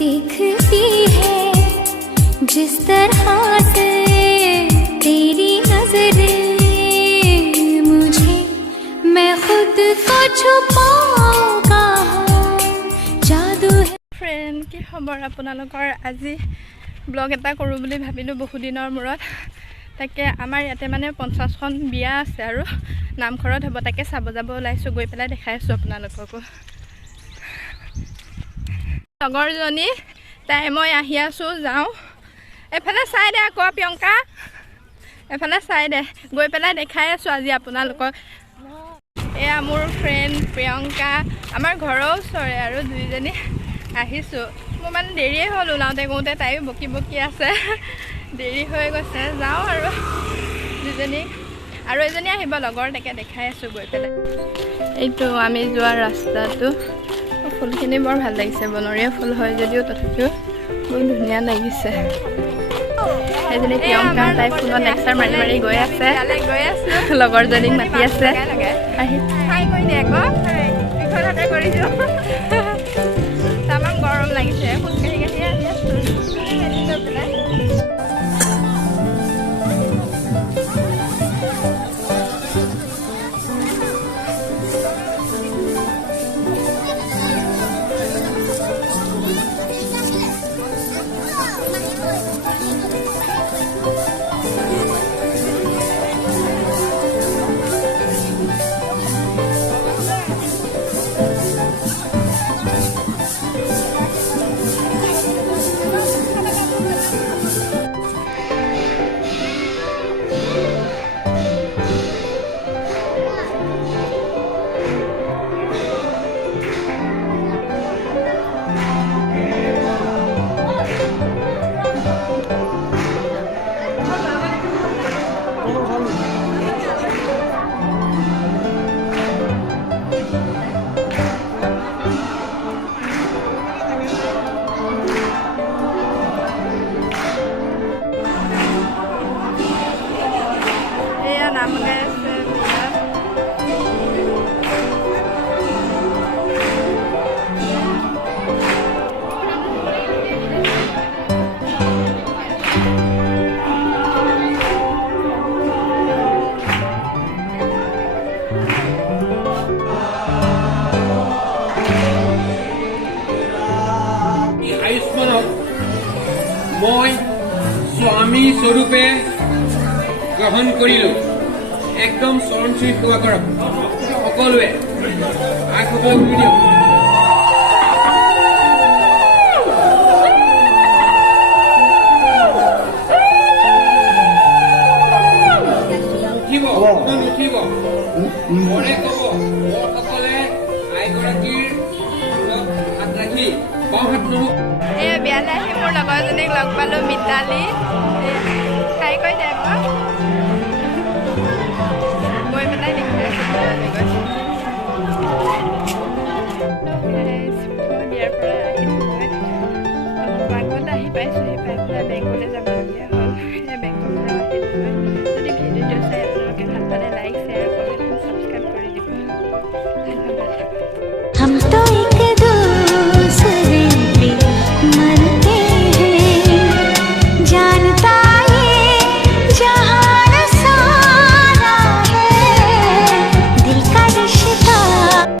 दिखती है जिस तरह से तेरी नजरें मुझे मैं खुद को छुपाऊंगा जादू है फ्रेंड की खबर আপোনালোকৰ আজি ব্লগ এটা কৰো বুলি ভাবিলো বহু দিনৰ মূৰত তাকে আমাৰ ইয়াতে মানে 50খন বিয়া আছে আৰু নামঘৰত হ'ব তাকে চাব যাব ওলাইছো গৈ পেলাই দেখাই আছো আপোনালোককো লগৰজনী তাই মই আহি আছো যাও এফালে চাই দে আকৌ প্ৰিয়ংকা এফালে চাই দে গৈ পেলাই দেখাই আছো আজি আপোনালোকক এয়া মোৰ ফ্ৰেন্ড প্ৰিয়ংকা আমাৰ ঘৰৰ ওচৰে আৰু দুইজনী আহিছো মোৰ মানে দেৰিয়ে হ'ল ওলাওতে গওঁতে তাইও বকি বকি আছে দেৰি হৈ গৈছে যাও আৰু দুজনী আৰু এজনী আহিব লগৰ তাকে দেখাই আছো গৈ পেলাই এইটো আমি যোৱা ৰাস্তাটো ফুলখিনি বৰ ভাল লাগিছে বনৰীয়া ফুল হয় যদিও তথাপিও বহুত ধুনীয়া লাগিছে এজনী প্ৰিয়ংকা তাই ফুলত লেকচাৰ মাৰি মাৰি গৈ আছে লগৰজনীক মাতি আছে আহি খাই গৈ দে আকৌ ইফালে কৰিছো তামাম গৰম লাগিছে খোজকাঢ়ি কাঢ়ি আহি আছো মই স্বামী স্বৰূপে গ্ৰহণ কৰিলো একদম চৰণ চুই সেৱা কৰক সকলোৱে আইসকলক ঘূৰি দিয়ক উঠিব উঠিব মনে কব সকলে আইগৰাকীৰ হাত ৰাখি বাওঁ হাত নহওক বিয়ালৈ আহি মোৰ লগৰজনীক লগ পালো মিতালী খাই কৈ দে আকৌ